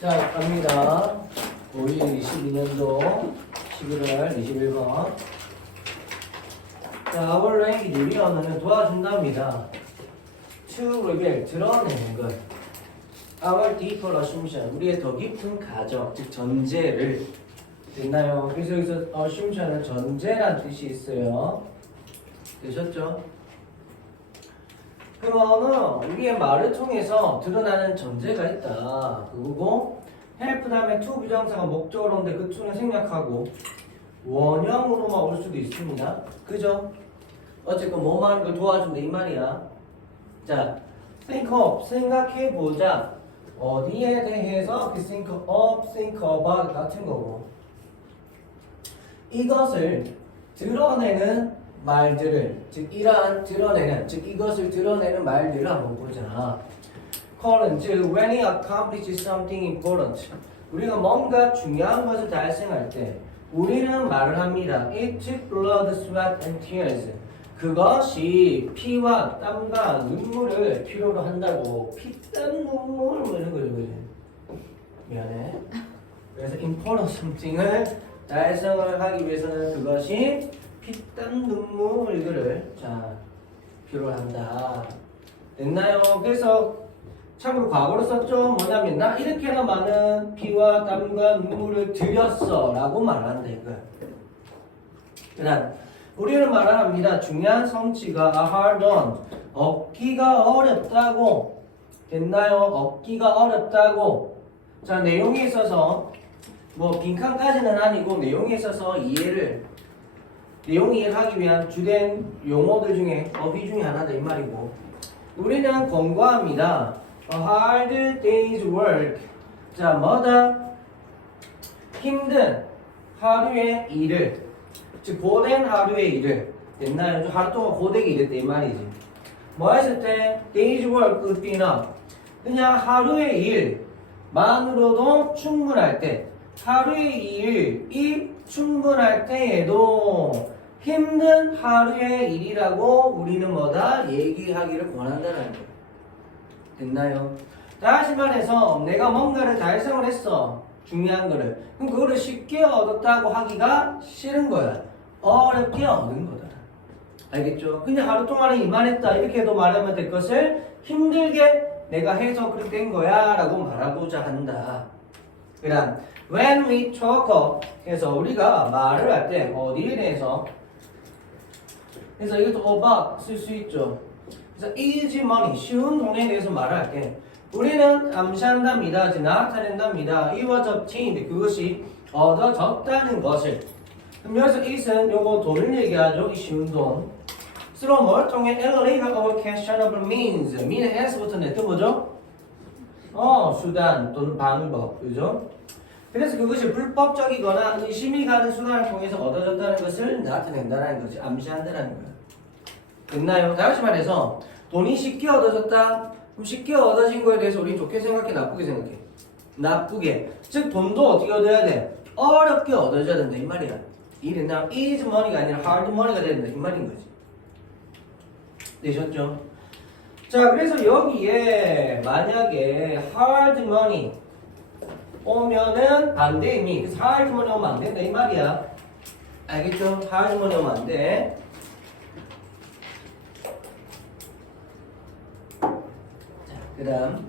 자, 갑니다. 5일 22년도 11월 21번. 자, our language, 우리 언어는 도와준답니다. to reveal, 드러내는 것. our deeper assumption, 우리의 더 깊은 가정, 즉 전제를 됐나요? 그래서 여기서 assumption은 전제란 뜻이 있어요. 되셨죠? 그러면은 우리의 말을 통해서 드러나는 전제가 있다. 그거고 help 다음에 to 부정사가 목적어로인데 그 to는 생략하고 원형으로만 올 수도 있습니다. 그죠? 어쨌건 뭐만 하는 걸 도와준다 이 말이야. 자, think of 생각해 보자. 어디에 대해서 그 think of, think about 같은 거고 이것을 드러내는 말들을 즉 이러한 드러내는 즉 이것을 드러내는 말들을 한번 보자. Colin, 즉 when he accomplishes something important 우리가 뭔가 중요한 것을 달성할 때 우리는 말을 합니다. It took blood, sweat and tears. 그것이 피와 땀과 눈물을 필요로 한다고 피땀 눈물 뭐 이런 거죠, 그지? 미안해. 그래서 important something을 달성을 하기 위해서는 그것이 피땀 눈물 이거를 자 필요로 한다. 됐나요? 그래서 참고로 과거로 썼죠. 뭐냐면 나 이렇게나 많은 피와 땀과 눈물을 들였어 라고 말한다 이거. 그다음 우리는 말합니다. 중요한 성취가 hard on 얻기가 어렵다고 됐나요? 얻기가 어렵다고 자 내용에 있어서 뭐 빈칸까지는 아니고 내용에 있어서 이해를 내용 이해를 하기 위한 주된 용어들 중에 어휘 중에 하나다 이 말이고. 우리는 권고합니다. A hard day's work. 자 뭐다? 힘든 하루의 일을. 즉 고된 하루의 일을? 좀 하루 동안 고되게 일했대 이 말이지. 뭐 했을 때? day's work would be enough. 그냥 하루의 일만으로도 충분할 때. 하루의 일이 충분할 때에도 힘든 하루의 일이라고 우리는 뭐다 얘기하기를 권한다는 거예요. 됐나요? 다시 말해서 내가 뭔가를 달성을 했어. 중요한 거를. 그럼 그거를 쉽게 얻었다고 하기가 싫은 거야. 어렵게 얻은 거다. 알겠죠? 근데 하루 동안에 이만했다. 이렇게 도 말하면 될 것을 힘들게 내가 해서 그렇게 된 거야. 라고 말하고자 한다. 그 다음, when we talk, 그래서 우리가 말을 할 때 어디에 대해서 그래서 이것도 about 쓸수 있죠. 그래서 easy money, 쉬운 돈에 대해서 말할 때 우리는 암시한답니다. 즉 나타낸답니다. was obtained, 그것이 얻어졌다는 것을 그럼 여기서 it은 요거 돈을 얘기하죠. 이 쉬운 돈. 스로 뭘 통해 elevate our questionable means. mean has부터는 또 뭐죠? 어, 수단 또는 방법. 그죠? 그래서 그것이 불법적이거나 의심이 가는 수단을 통해서 얻어졌다는 것을 나타낸다는 거지. 암시한다는 거야. 됐나요? 다시 말해서 돈이 쉽게 얻어졌다. 그럼 쉽게 얻어진 거에 대해서 우리 좋게 생각해, 나쁘게 생각해. 나쁘게. 즉 돈도 어떻게 얻어야 돼? 어렵게 얻어져야 된다 이 말이야. 이 된다. easy money가 아니라 hard money가 된다 이 말인 거지. 되셨죠? 자, 그래서 여기에 만약에 hard money 오면은 반대 의미. 그래서 money 오면 안 된다 이 말이야. 알겠죠? money 오면 안 돼. 그 다음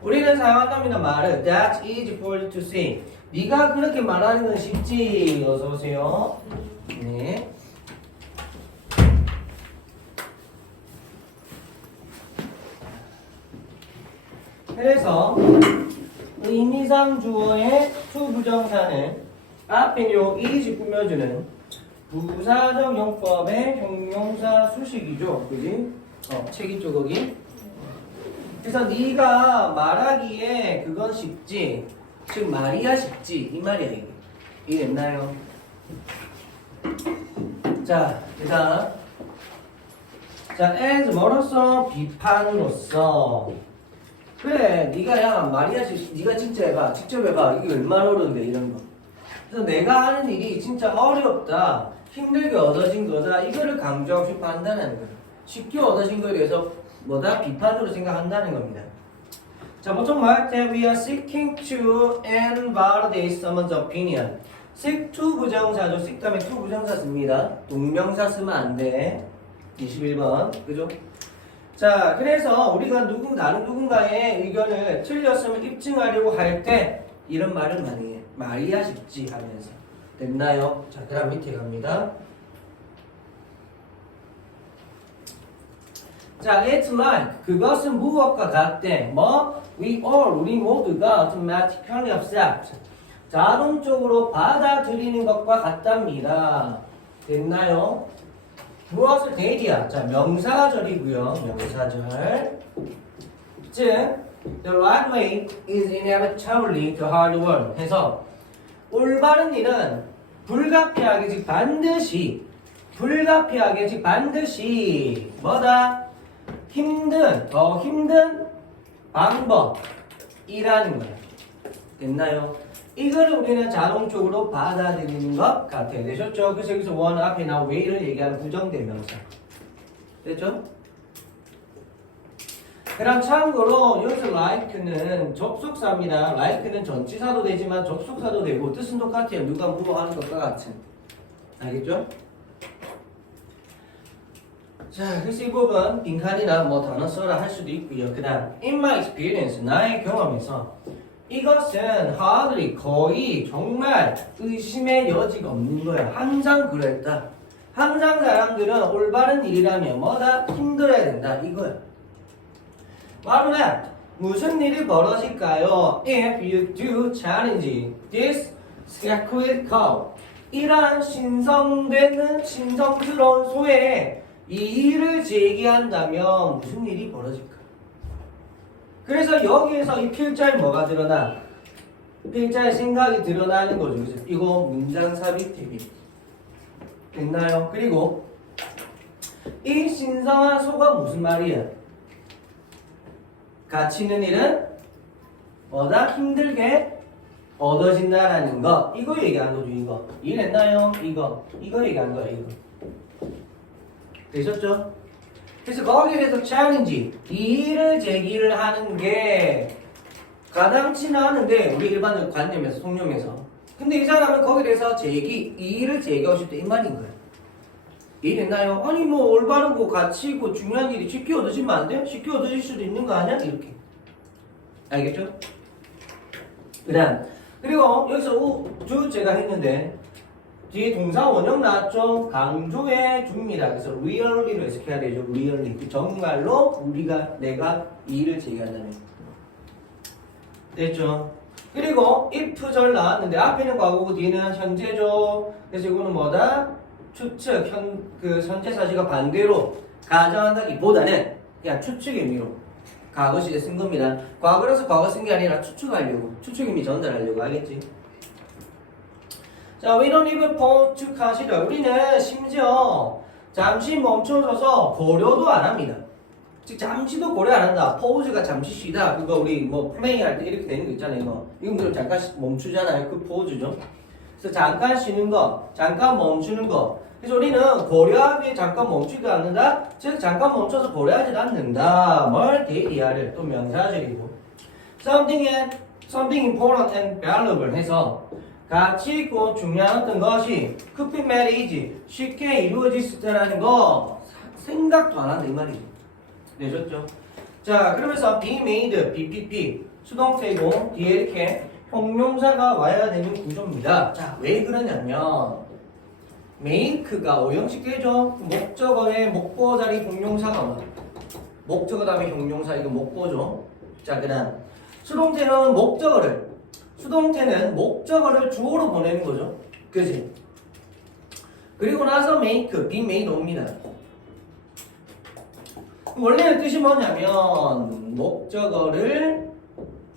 우리는 사용한답니다 말을 That is for to say 네가 그렇게 말하는 건 쉽지 어서 오세요 네 그래서 의미상 주어의 to 부정사는 앞에 요 is 꾸며주는 부사적 용법의 형용사 수식이죠 그지? 어, 책 있죠 거기? 그래서 네가 말하기에 그건 쉽지 즉 말이야 쉽지 이 말이야 이게 이해됐나요? 자 그다음 자 as 뭐로써 비판으로서 그래 네가 야 말이야 쉽 네가 진짜 해봐 직접 해봐 이게 얼마나 어려운데 이런 거 그래서 내가 하는 일이 진짜 어렵다 힘들게 얻어진 거다 이거를 강조하고 싶어 한다는 거야 쉽게 얻어진 거에 대해서 뭐다 비판으로 생각한다는 겁니다. 자, 보통 말할 때 we are seeking to invalidate someone's opinion. seek to 부정사죠. seek 다음에 to 부정사 씁니다. 동명사 쓰면 안 돼. 21번. 그죠? 자, 그래서 우리가 누군 다른 누군가의 의견을 틀렸으면 입증하려고 할 때 이런 말을 많이 해. 말이야 쉽지 하면서. 됐나요? 자, 그다음 밑에 갑니다. 자, it's like 그것은 무엇과 같대. 뭐? We all 우리 모두가 automatically accept 자동적으로 받아들이는 것과 같답니다. 됐나요? 무엇을 대리야? 자, 명사절이고요. 명사절. 즉, the right way is inevitably the hard one. 해서 올바른 일은 불가피하게 즉 반드시 불가피하게 즉 반드시 뭐다? 힘든 더 힘든 방법이라는 거야. 됐나요? 이거를 우리는 자동적으로 받아들이는 것 같아요. 되셨죠? 그래서 여기서 원 앞에 나 way를 얘기하는 부정대명사. 됐죠? 그럼 참고로 여기서 like는 접속사입니다. like는 전치사도 되지만 접속사도 되고 뜻은 똑같아요. 누가 무엇하는 것과 같은. 알겠죠? 자, 그래서 이 부분 빈칸이나 뭐 단어 써라 할 수도 있고요. 그 다음 in my experience, 나의 경험에서 이것은 hardly 거의 정말 의심의 여지가 없는 거야. 항상 그랬다. 항상 사람들은 올바른 일이라면 뭐다 힘들어야 된다 이거야. that 무슨 일이 벌어질까요? If you do challenge this sacred cow 이러한 신성되는 신성스러운 소에 이 일을 제기한다면 무슨 일이 벌어질까? 그래서 여기에서 이 필자에 뭐가 드러나? 필자의 생각이 드러나는 거죠. 이거 문장 삽입 대비 됐나요? 그리고 이 신성한 소가 무슨 말이야? 가치 있는 일은 뭐다 힘들게 얻어진다라는 거 이거 얘기한 거죠 이거 이해됐나요? 이거 이거 얘기한 거야 이거 되셨죠? 그래서 거기에서 챌린지 이 일을 제기를 하는 게 가당치는 않은데 우리 일반적 관념에서 속념에서 근데 이 사람은 거기에 대해서 제기 이 일을 제기하고 싶다 이 말인 거예요 이해됐나요? 아니 뭐 올바르고 가치 있고 중요한 일이 쉽게 얻어지면 안 돼요? 쉽게 얻어질 수도 있는 거 아니야? 이렇게 알겠죠? 그 다음 그리고 여기서 우, 주 제가 했는데 뒤에 동사 원형 나왔죠? 강조해 줍니다. 그래서 really로 해석해야 되죠. really. 그 정말로 우리가 내가 이 일을 제기한다면 됐죠? 그리고 if절 나왔는데 앞에는 과거고 뒤에는 현재죠. 그래서 이거는 뭐다? 추측, 현, 그 현재 사실과 반대로 가정한다기보다는 그냥 추측의 의미로 과거 시제 쓴 겁니다. 과거라서 과거 쓴 게 아니라 추측하려고 추측 의미 전달하려고 알겠지? 자, we don't even consider. 우리는 심지어 잠시 멈춰서서 고려도 안 합니다. 즉 잠시도 고려 안 한다. pause가 잠시 쉬다. 그거 우리 뭐 플레이 할 때 이렇게 되는 거 있잖아요. 이거. 그럼 잠깐 쉬- 멈추잖아요. 그 pause죠. 그래서 잠깐 쉬는 거, 잠깐 멈추는 거. 그래서 우리는 고려하기 잠깐 멈추지도 않는다. 즉 잠깐 멈춰서 고려하지도 않는다. 뭘 대리하를 또 명사절이고. Something and something important and valuable 해서 가치 있고 중요한 어떤 것이 급히 말이지 쉽게 이루어질 수 있다는 거 사- 생각도 안 한다 이 말이죠. 내셨죠? 자 그러면서 be made, BPP 수동태고 뒤에 이렇게 형용사가 와야 되는 구조입니다. 자 왜 그러냐면 make가 오형식 되죠. 목적어의 목보 자리 형용사가 뭐 목적어 다음에 형용사 이거 목보죠. 자 그다음 수동태는 목적어를 수동태는 목적어를 주어로 보내는 거죠. 그지? 그리고 나서 make, be made 옵니다. 원래는 뜻이 뭐냐면 목적어를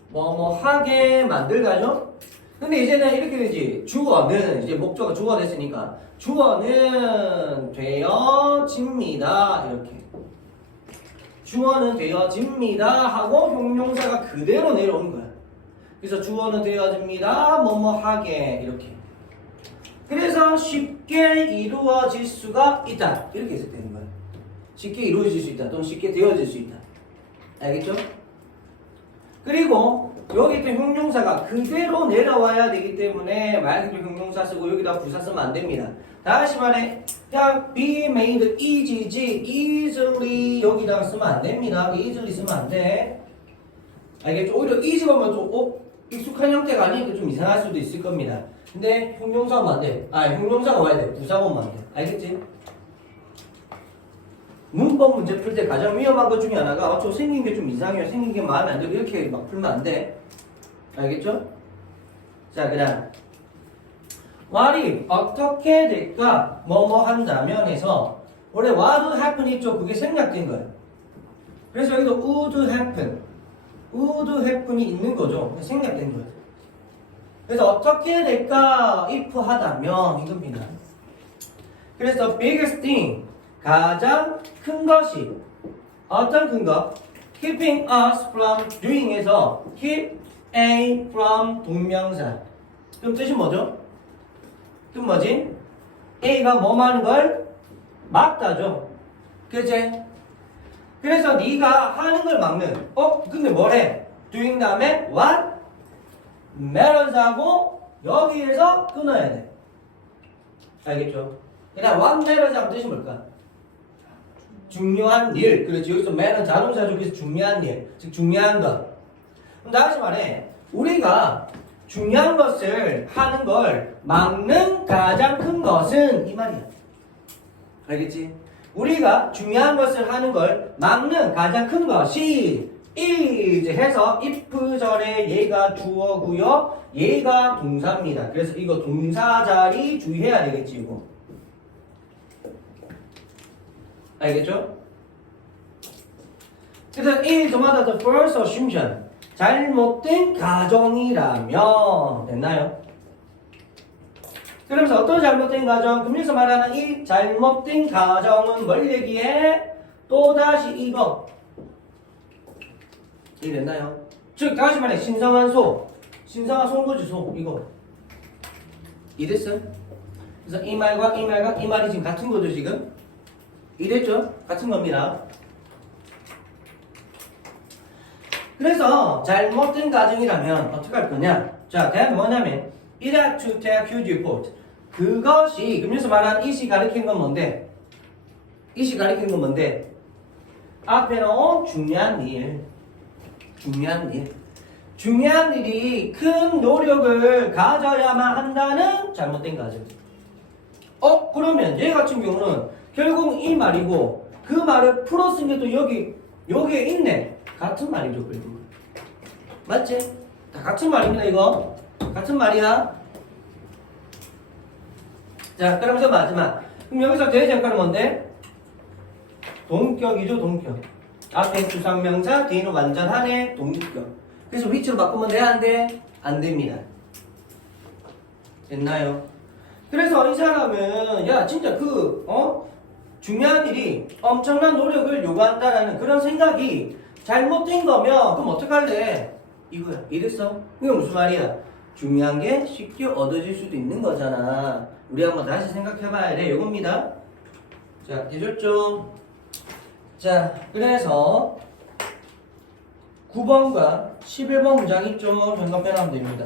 뭐뭐 하게 만들다죠. 근데 이제는 이렇게 되지. 주어는 이제 목적어 주어가 됐으니까 주어는 되어집니다. 이렇게. 주어는 되어집니다 하고 형용사가 그대로 내려오는 거야. 그래서 주어는 되어집니다. 뭐뭐 하게 이렇게. 그래서 쉽게 이루어질 수가 있다. 이렇게 해석되는 거야. 쉽게 이루어질 수 있다. 또는 쉽게 되어질 수 있다. 알겠죠? 그리고 여기 또 형용사가 그대로 내려와야 되기 때문에 말 그대로 형용사 쓰고 여기다 부사 쓰면 안 됩니다. 다시 말해, 그냥 be made easy지 easily 여기다가 쓰면 안 됩니다. easily 쓰면 안 돼. 알겠죠? 오히려 easy 보면 좀 어? 익숙한 형태가 아니니까 좀 이상할 수도 있을 겁니다. 근데 형용사가 안 돼. 아, 형용사가 와야 돼. 안 돼. 알겠지? 문법 문제 풀 때 가장 위험한 것 중에 하나가 어, 저 생긴 게 좀 이상해요. 생긴 게 마음에 안 들고 이렇게 막 풀면 안 돼. 알겠죠? 자, 그 다음. if 어떻게 될까? 뭐뭐 한다면에서 원래 what would happen 있죠? 그게 생략된 거예요. 그래서 여기도 would happen, would happen이 있는 거죠. 생략된 거예요. 그래서 어떻게 될까? if 하다면 이겁니다. 그래서 biggest thing 가장 큰 것이 어떤 큰 것? keeping us from doing에서 keep a from 동명사 그럼 뜻이 뭐죠? 뜻 뭐지? A가 뭐 하는 걸 막다죠 그치? 그래서 네가 하는 걸 막는 어? 근데 뭐래? doing 다음에 what? matters,하고 여기에서 끊어야 돼 알겠죠? 그다음 what matters 하면 뜻이 뭘까? 중요한 일. 그렇지. 여기서 matter 자동사 중에서 중요한 일. 즉 중요한 것. 그럼 다시 말해. 우리가 중요한 것을 하는 걸 막는 가장 큰 것은 이 말이야. 알겠지? 우리가 중요한 것을 하는 걸 막는 가장 큰 것이 is 해서 if 절에 얘가 주어고요. 얘가 동사입니다. 그래서 이거 동사 자리 주의해야 되겠지 이거. 알겠죠? 그래서 is one of the first assumption. 잘못된 가정이라면 됐나요? 그러면서 어떤 잘못된 가정? 금리에서 말하는 이 잘못된 가정은 뭘 얘기해? 또다시 이거. 이 됐나요? 즉 다시 말해 신성한 소. 신성한 송구지 소. 이거. 이랬어? 그래서 이 말과 이 말과 이 말이 지금 같은 거죠 지금? 이랬죠? 같은 겁니다. 그래서 잘못된 가정이라면 어떻게 할 거냐? 자, 대학 뭐냐면 to take huge report. 그것이 그러면서 말한 이시 가리킨 건 뭔데? 이시 가리킨 건 뭔데? 앞에 나온 중요한 일. 중요한 일. 중요한 일이 큰 노력을 가져야만 한다는 잘못된 가정. 어, 그러면 얘 같은 경우는 결국 이 말이고 그 말을 풀었은 게또 여기 여기에 있네. 같은 말이죠, 결국. 맞지? 다 같은 말입니다, 이거. 같은 말이야. 자, 그러면서 마지막. 그럼 여기서 역할은 뭔데? 동격이죠, 동격. 앞에 주상명사, 뒤는 완전하네, 동격. 그래서 위치로 바꾸면 돼, 안 돼? 안 됩니다. 됐나요? 그래서 이 사람은 야 진짜 그 어? 중요한 일이 엄청난 노력을 요구한다라는 그런 생각이 잘못된 거면 그럼 어떡할래? 이거야. 이랬어? 이게 무슨 말이야? 중요한 게 쉽게 얻어질 수도 있는 거잖아. 우리 한번 다시 생각해봐야 돼. 요겁니다. 자, 되셨죠? 자, 그래서 9번과 11번 문장 있죠? 점검해하면 됩니다.